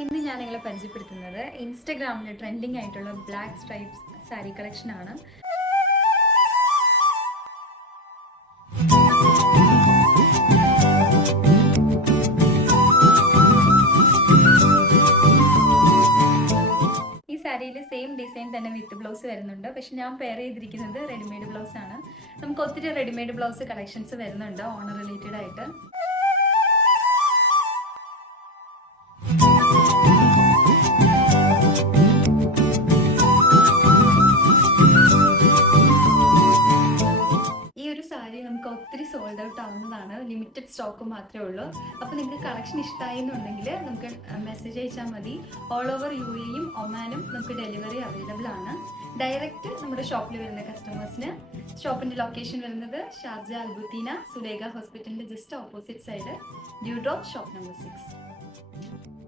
ഇന്ന് ഞാൻ നിങ്ങളെ പരിചയപ്പെടുത്തുന്നത് ഇൻസ്റ്റഗ്രാമിൽ ട്രെൻഡിങ് ആയിട്ടുള്ള ബ്ലാക്ക് സ്ട്രൈപ്സ് സാരി കളക്ഷൻ ആണ്. ഈ സാരിയിൽ സെയിം ഡിസൈൻ തന്നെ വിത്ത് ബ്ലൗസ് വരുന്നുണ്ട്. പക്ഷെ ഞാൻ പെയർ ചെയ്തിരിക്കുന്നത് റെഡിമെയ്ഡ് ബ്ലൗസ് ആണ്. നമുക്ക് ഒത്തിരി റെഡിമെയ്ഡ് ബ്ലൗസ് കളക്ഷൻസ് വരുന്നുണ്ട് ഓണർ റിലേറ്റഡ് ആയിട്ട്. ഈ ഒരു സാരി നമുക്ക് ഒത്തിരി സോൾഡ് ഔട്ട് ആവുന്നതാണ്. ലിമിറ്റഡ് സ്റ്റോക്ക് മാത്രമേ ഉള്ളൂ. അപ്പോൾ നിങ്ങൾക്ക് കളക്ഷൻ ഇഷ്ടമായി എന്നുണ്ടെങ്കിൽ നമുക്ക് മെസ്സേജ് അയച്ചാൽ മതി. ഓൾ ഓവർ UAEയും ഒമാനും നമുക്ക് ഡെലിവറി അവൈലബിൾ ആണ്. ഡയറക്റ്റ് നമ്മുടെ ഷോപ്പിൽ വരുന്ന കസ്റ്റമേഴ്സിന് ഷോപ്പിൻ്റെ ലൊക്കേഷൻ വരുന്നത് ഷാർജ അൽബുത്തീന സുലേഖ ഹോസ്പിറ്റലിൻ്റെ just opposite side, due drop shop number 6.